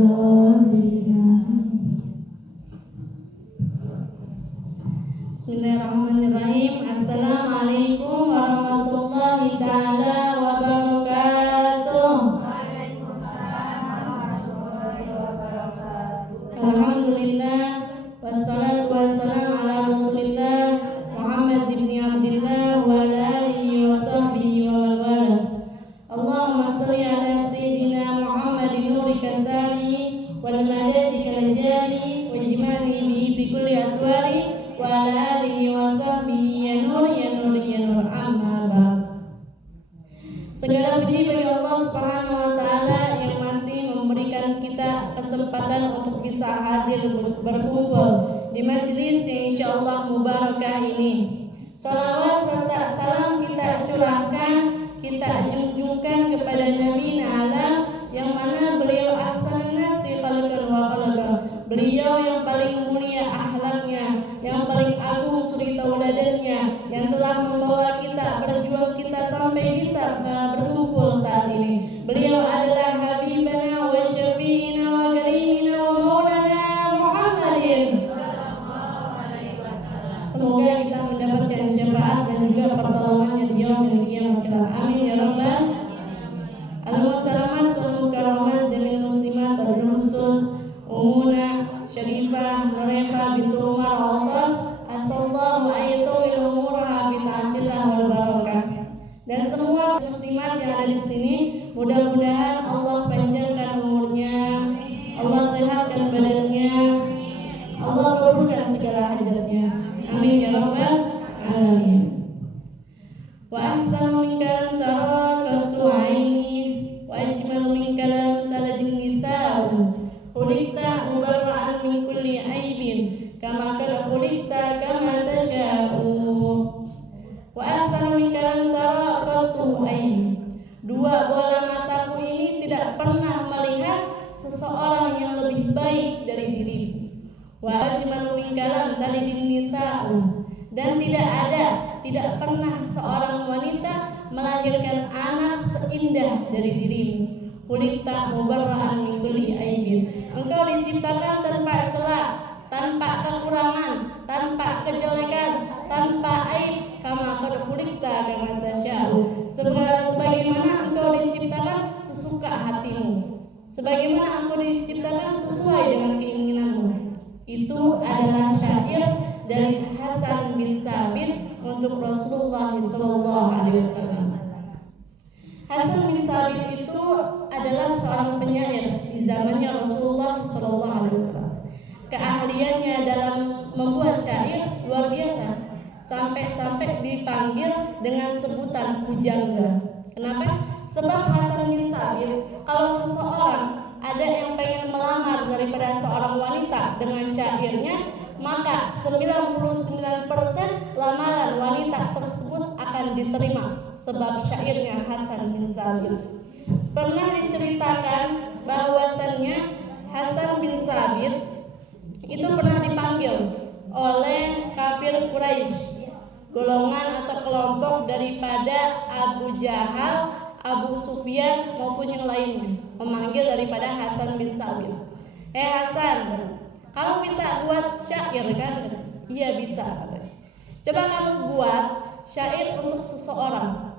Bismillahirrahmanirrahim. Assalamualaikum warahmatullahi ta'ala wabarakatuh. Waalaikumsalam warahmatullahi wabarakatuh. Alhamdulillah, wassalatu wassalamu ala rasulillah Muhammad ibn Abdillah wa ala alihi wa sahbihi wa man wala. Allahumma salli ala sayyidina Muhammadin nurika sari wal madadika lajari wa jimani bihi fi kulli atwari wa ala alihi wa sahbihi ya nur ya nur ya nur, amma ba'd. Segala puji bagi Allah Subhanahu wa taala yang masih memberikan kita kesempatan untuk bisa hadir berkumpul di majelis yang insyaallah mubarakah ini. Salawat serta salam kita curahkan, kita junjungkan kepada Nabi Alam yang mana beliau ahsanun nasi khalaqan wa khalaqa. Beliau yang paling mulia akhlaknya, yang paling agung suri tauladannya, yang telah membawa kita berjuang kita sampai bisa berkumpul saat ini. Beliau adalah habibana wa syafi'ina wa karimina wa maulana Muhammadin sallallahu alaihi wasallam. Semoga kita mendapatkan syafaat dan juga pertolongannya di yaumil qiyamah. Amin ya rabbal al-muhtaramat wal mukarramat jamil muslimat wal khusus Umuna Syarifah Nurefa bintu Umar Al-Atas asallahu ayyatawil umuraha bi ta'atillah wal barakah. Dan semua muslimat yang ada di sini, mudah-mudahan Allah panjangkan umurnya, Allah sehatkan badannya, Allah kabulkan segala hajatnya. Amin ya rabbal alamin. Wa ahsanu min kalam tarakatu aini wa ajmalu min kalam taladin nisa'u. Khuliqta mubarra'an min kulli aibin kama kana khuliqta kama tasha'u. Wa ahsanu min kalam tarakatu aini. Dua bola mataku ini tidak pernah melihat seseorang yang lebih baik dari dirimu. Wa ajmalu min kalam talidin nisa'u. Dan tidak pernah seorang wanita melahirkan anak seindah dari dirimu. Khuliqta mubarra'an min kulli aibin. Engkau diciptakan tanpa celah, tanpa kekurangan, tanpa kejelekan, tanpa aib. Kama qad khuliqta kama tasya'u. Sebagaimana engkau diciptakan sesuka hatimu, sebagaimana engkau diciptakan sesuai dengan keinginanmu. Itu adalah syair dari Hasan bin Sabit untuk Rasulullah sallallahu alaihi wasallam. Hasan bin Sabit itu adalah seorang penyair di zamannya Rasulullah sallallahu alaihi wasallam. Keahliannya dalam membuat syair luar biasa, sampai-sampai dipanggil dengan sebutan pujangga. Kenapa? Sebab Hasan bin Sabit, kalau seseorang ada yang pengen melamar daripada seorang wanita dengan syairnya, maka 99% lamaran wanita tersebut akan diterima sebab syairnya Hasan bin Sabit. Pernah diceritakan bahwasannya Hasan bin Sabit itu pernah dipanggil oleh kafir Quraisy, golongan atau kelompok daripada Abu Jahal, Abu Sufyan maupun yang lainnya, memanggil daripada Hasan bin Sabit. Hasan, kamu bisa buat syair kan? Iya bisa. Coba kamu buat syair untuk seseorang.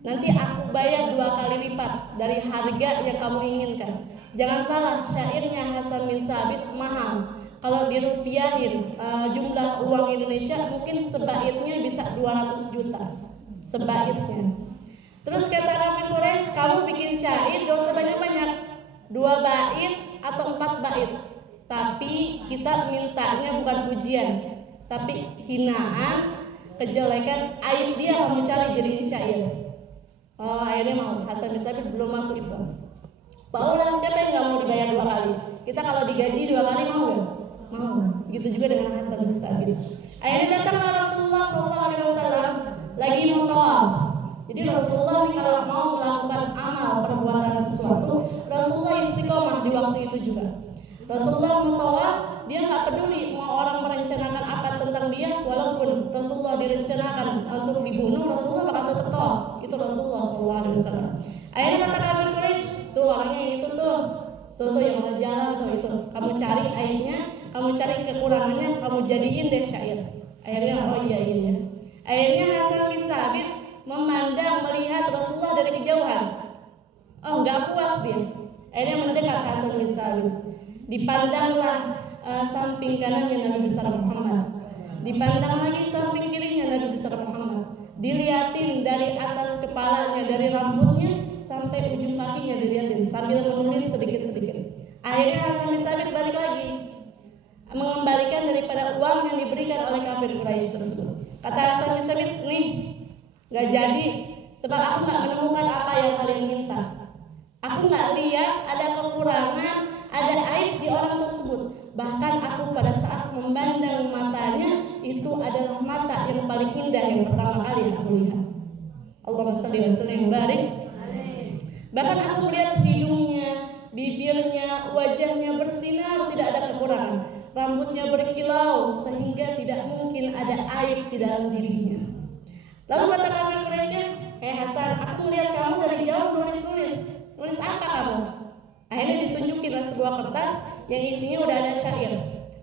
Nanti aku bayar 2 kali lipat dari harga yang kamu inginkan. Jangan salah, syairnya Hasan bin Sabit mahal. Kalau dirupiahin jumlah uang Indonesia mungkin sebaitnya bisa 200 juta. Sebaitnya. Terus kata kafir Quraisy, kamu bikin syair gak usah banyak-banyak, 2 bait atau 4 bait. Tapi kita mintanya bukan pujian, tapi hinaan, kejelekan, aib dia kamu cari jadiin syair. Akhirnya mau. Hasan bin Sabit belum masuk Islam. Paulah, siapa yang gak mau dibayar 2 kali? Kita kalau digaji 2 kali mau gak? Mau. Begitu juga dengan Hasan bin Sabit. Akhirnya datanglah Rasulullah SAW lagi mau tawaf. Jadi Rasulullah ini kalau mau melakukan amal perbuatan sesuatu, Rasulullah istiqomah di waktu itu juga. Rasulullah mau tawaf, dia nggak peduli mau orang merencanakan apa tentang dia, walaupun Rasulullah direncanakan untuk dibunuh, Rasulullah bakal tetap tawaf. Itu Rasulullah SAW. Akhirnya kata kafir Quraisy, tuh orangnya itu tuh tuh yang jalan tuh itu. Kamu cari aibnya, kamu cari kekurangannya, kamu jadiin deh syair. Akhirnya oh iya. Akhirnya Hasan bin Sabit memandang melihat Rasulullah dari kejauhan. Oh nggak puas dia. Akhirnya mendekat Hasan bin Sabit. Dipandanglah samping kanannya Nabi besar Muhammad. Dipandang lagi samping kirinya Nabi besar Muhammad. Diliatin dari atas kepalanya, dari rambutnya sampai ujung kakinya diliatin sambil menulis sedikit-sedikit. Akhirnya Hasan bin Sabit balik lagi, mengembalikan daripada uang yang diberikan oleh kafir Quraisy tersebut. Kata Hasan bin Sabit, nih nggak jadi, sebab aku nggak menemukan apa yang kalian minta. Aku nggak lihat ada kekurangan, ada aib di orang tersebut. Bahkan aku pada saat memandang matanya, itu adalah mata yang paling indah yang pertama kali aku lihat. Allahumma shalli wa sallim barik. Bahkan aku melihat hidungnya, bibirnya, wajahnya bersinar, tidak ada kekurangan. Rambutnya berkilau sehingga tidak mungkin ada aib di dalam dirinya. Lalu kata kafir Quraisy, Hasan, aku melihat kamu dari jauh nulis apa kamu? Akhirnya ditunjukin sebuah kertas yang isinya udah ada syair.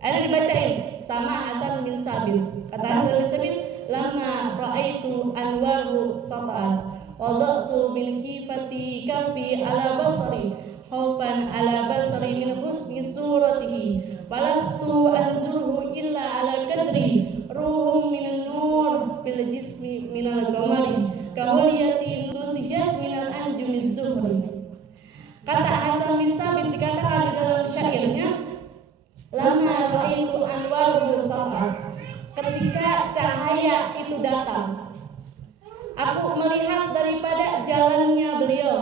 Akhirnya dibacain sama Hasan bin Sabit. Kata Hasan bin Sabit, lama ra'aitu anwaru satas wada'tu min khifati kafi ala basri khaufan ala basri min husni suratihi falastu anzurhu illa ala kadri ruhum minan nur fil jismi minal qamari kahuliyati nusijas minal anjumiz zuhri. Kata Hasan bin Sabit dikatakan di dalam syairnya, lama ra'aitu anwaru satas, ketika cahaya itu datang, aku melihat daripada jalannya beliau,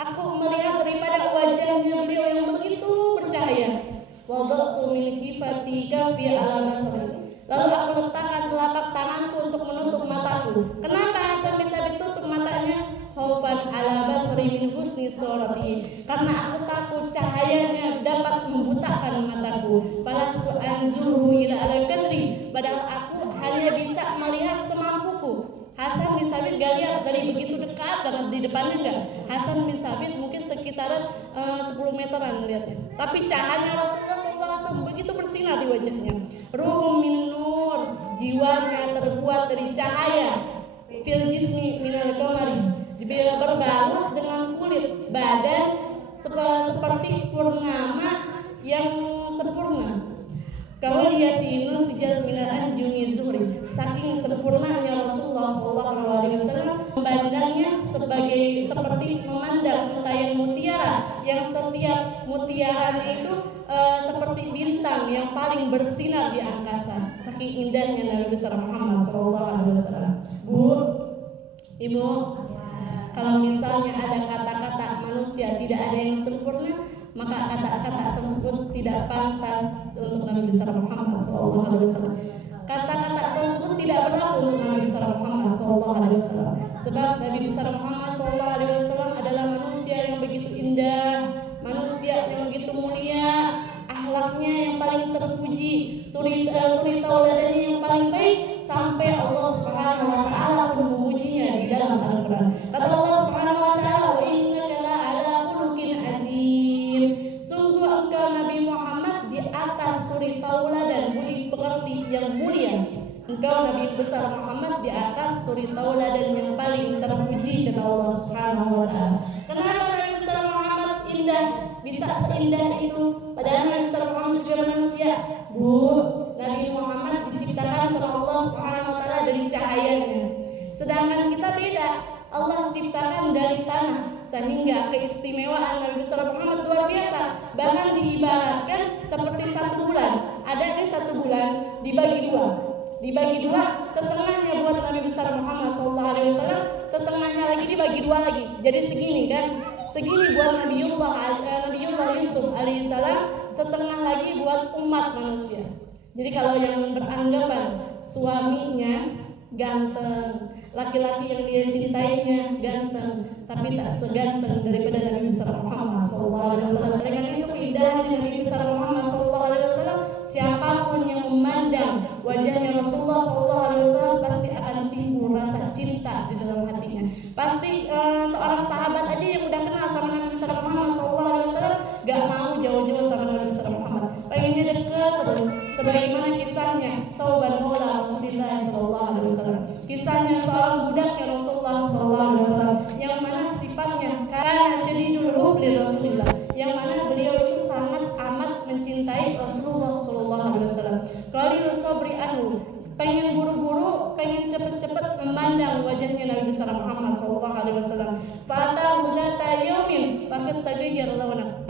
aku melihat daripada wajahnya beliau yang begitu bercahaya. Wada'tu min kifati kafi ala basri, lalu aku letakkan telapak tanganku untuk menutup mataku. Kenapa Hasan bin Sabit tutup matanya? Khaufan ala basri min husni surati, karena aku takut cahayanya dapat membutakan mataku. Falastu anzuru ila ala kadri, padahal aku hanya bisa melihat semampuku. Hasan bin Sabit gak lihat dari begitu dekat banget di depannya enggak. Hasan bin Sabit mungkin sekitaran 10 meteran lihatnya. Tapi cahaya Rasulullah SAW begitu bersinar di wajahnya. Ruhum min nur, jiwanya terbuat dari cahaya. Fil jismi minal qamari, berbalut dengan kulit badan seperti purnama yang sempurna. Kau lihat di nusijas minal anjumi zuhri, saking sempurnanya Rasulullah SAW, memandangnya seperti memandang untayan mutiara yang setiap mutiaranya itu seperti bintang yang paling bersinar di angkasa. Saking indahnya Nabi besar Muhammad SAW. Bu, Ibu, kalau misalnya ada kata-kata manusia tidak ada yang sempurna, maka kata-kata tersebut tidak pantas untuk Nabi besar Muhammad SAW. Kata-kata tersebut tidak berlaku untuk Nabi besar Muhammad SAW. Sebab Nabi besar Muhammad SAW adalah manusia yang begitu indah, manusia yang begitu mulia, akhlaknya yang paling terpuji, suri tauladannya yang paling baik, sampai Allah Subhanahu wa taala pun memujinya di dalam Al-Qur'an. Kata Allah Subhanahu wa taala, "Wa innaka la'ala khuluqin azim." Sungguh engkau Nabi Muhammad di atas suri tauladan budi pekerti yang mulia. Engkau Nabi besar Muhammad di atas suri tauladan yang paling terpuji, kata Allah Subhanahu wa taala. Kenapa Nabi besar Muhammad indah, bisa seindah itu? Padahal Nabi besar Muhammad juga manusia. Bu, Nabi Muhammad diciptakan sama Allah Subhanahu wa taala dari cahayanya. Sedangkan kita beda. Allah ciptakan dari tanah, sehingga keistimewaan Nabi besar Muhammad luar biasa. Bahkan diibaratkan seperti satu bulan. Ada di satu bulan dibagi dua, setengahnya buat Nabi besar Muhammad SAW, setengahnya lagi dibagi dua lagi. Jadi segini kan, segini buat Nabiullah Yusuf alaihissalam, setengah lagi buat umat manusia. Jadi kalau yang beranggapan suaminya ganteng, laki-laki yang dia cintainya ganteng, tapi tak seganteng daripada Nabi besar Muhammad SAW. Dengan itu keindahannya Nabi besar Muhammad SAW, siapapun yang memandang wajahnya Rasulullah SAW pasti akan timbul rasa cinta di dalam hatinya. Pasti seorang sahabat aja yang udah kenal sama Nabi besar Muhammad SAW gak mau terus sebagaimana kisahnya Sauban Maula Rasulullah sallallahu alaihi wasallam. Kisahnya seorang budaknya Rasulullah sallallahu alaihi wasallam yang mana sifatnya kana syadidul hubli Rasulullah, yang mana beliau itu sangat amat mencintai Rasulullah sallallahu alaihi wasallam. Qalilus sabri anhu, pengen buru-buru, pengen cepet-cepet memandang wajahnya Nabi besar Muhammad sallallahu alaihi wasallam. Fata hudata yaumin faqad taghayyara lawana.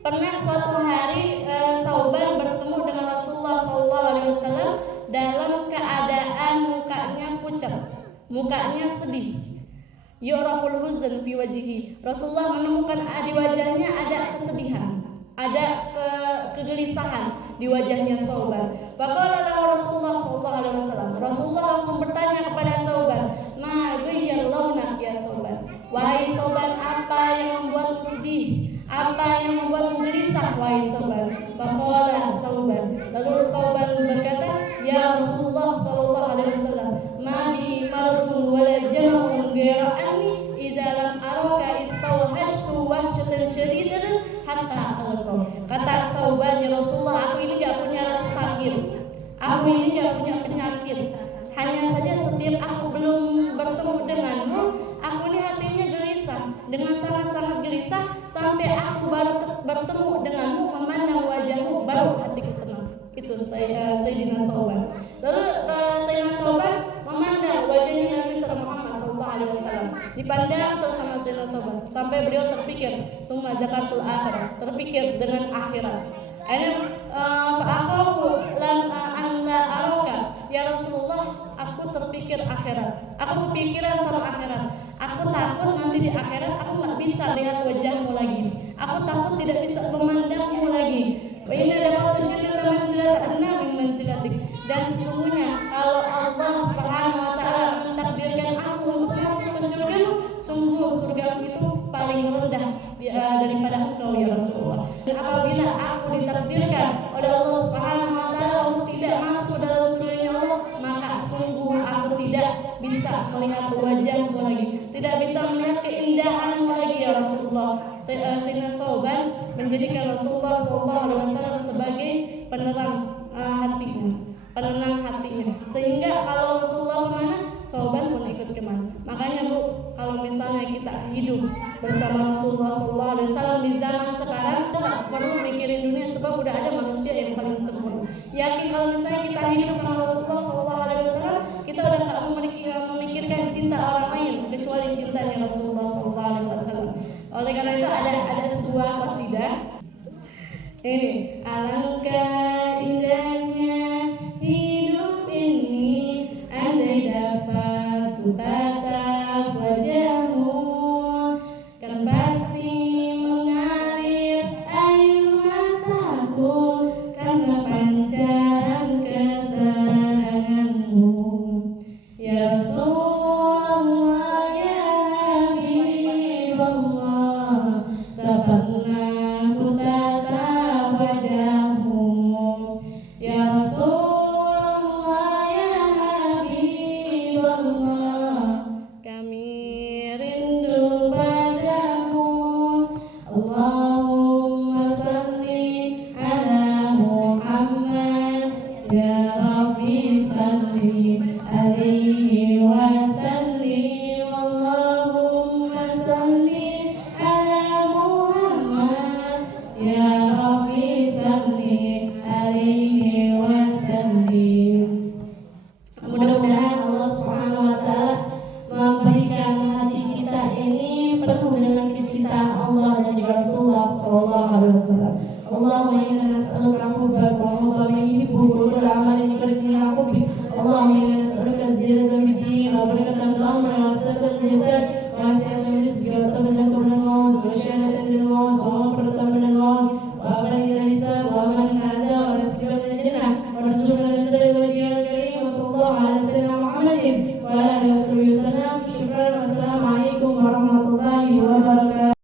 Pernah suatu hari Sauban bertemu dengan Rasulullah sallallahu alaihi wasallam dalam keadaan mukanya pucat, mukanya sedih. Yuraful huzn fi wajhihi. Rasulullah menemukan di wajahnya ada kesedihan, ada kegelisahan di wajahnya Sauban. Faqala lahu Rasulullah sallallahu alaihi wasallam. Rasulullah langsung bertanya kepada Sauban, "Ma ghayyar launak ya Sauban?" Wahai Sauban, apa yang membuatmu sedih? Apa yang membuatmu gelisah wahai Sauban? Faqala Sauban. Lalu Sauban berkata, "Ya Rasulullah sallallahu alaihi wasallam, ma bi maradun wala jama'un ghayra anni idza lam araka istawhashtu wahsyatan syadidatan hatta alqa." Kata Sauban, "Ya Rasulullah, aku ini enggak punya rasa sakit. Aku ini enggak punya penyakit. Hanya saja setiap aku belum bertemu denganmu, aku ini hatinya gelisah, dengan sangat-sangat gelisah sampai aku baru bertemu denganmu, memandang wajahmu, baru hatiku tenang." Itu Sayyidina Sauban. Lalu Sayyidina Sauban memandang wajahnya Nabi Muhammad sallallahu alaihi wasallam. Dipandang terus sama Sayyidina Sauban sampai beliau terpikir, "Tsumma dzakaratul akhirah," terpikir dengan akhirat. Aku an la araka ya Rasulullah, aku terpikir akhirat. Aku kepikiran sama akhirat. Aku takut nanti di akhirat aku nggak bisa lihat wajahmu lagi. Aku takut tidak bisa memandangmu lagi. Ini adalah tujuan manzilat nabi manzilatik. Dan sesungguhnya kalau Allah Subhanahu wa taala mentakdirkan aku untuk masuk ke surgamu, sungguh surgaku itu paling rendah daripada engkau ya Rasulullah. Dan apabila aku ditakdirkan oleh Allah Subhanahu wa taala untuk tidak masuk ke dalam surganya Allah, maka sungguh aku tidak bisa melihat wajahmu lagi, tidak bisa melihat keindahanmu lagi ya Rasulullah. Sayyidina Sauban menjadikan Rasulullah sallallahu alaihi wasallam sebagai penerang hatinya, penenang hatinya, sehingga kalau Rasulullah kemana, Sauban pun ikut kemana. Makanya Bu, kalau misalnya kita hidup bersama Rasulullah sallallahu alaihi wasallam di zaman sekarang, kita nggak perlu mikirin dunia sebab udah ada manusia yang paling sempurna. Yakin kalau misalnya kita hidup sama Rasulullah sallallahu alaihi wasallam, kita udah nggak memikirkan cinta orang lain kecuali cintanya Rasulullah sallallahu alaihi wasallam. Oleh karena itu ada sebuah qasidah ini, alangkah indahnya hidup ini andai dapat ku tatap wajahmu, kan pasti mengalir air mataku karena pancaran keteranganmu. Ya Rasulullah ya Habibullah, tak pernah ku tatap wajahmu. Ya Rasulullah ya Habibullah, kami rindu padamu. Allahumma salli ala Muhammad, ya Rabbi salli alaihi wa sallim. Allahumma salli ala Muhammad, ya Rabbi salli alaihi wa sallim. Mudah-mudahan Allah Subhanahu wa taala memberikan hati kita ini penuh dengan kecintaan Allah dan juga Rasulullah sallallahu alaihi wasallam. Allahumma inna nas'aluka hubbaka wa hubba man yuhibbuka wa amalin yuqarribuna ila hubbik. Allahumma inna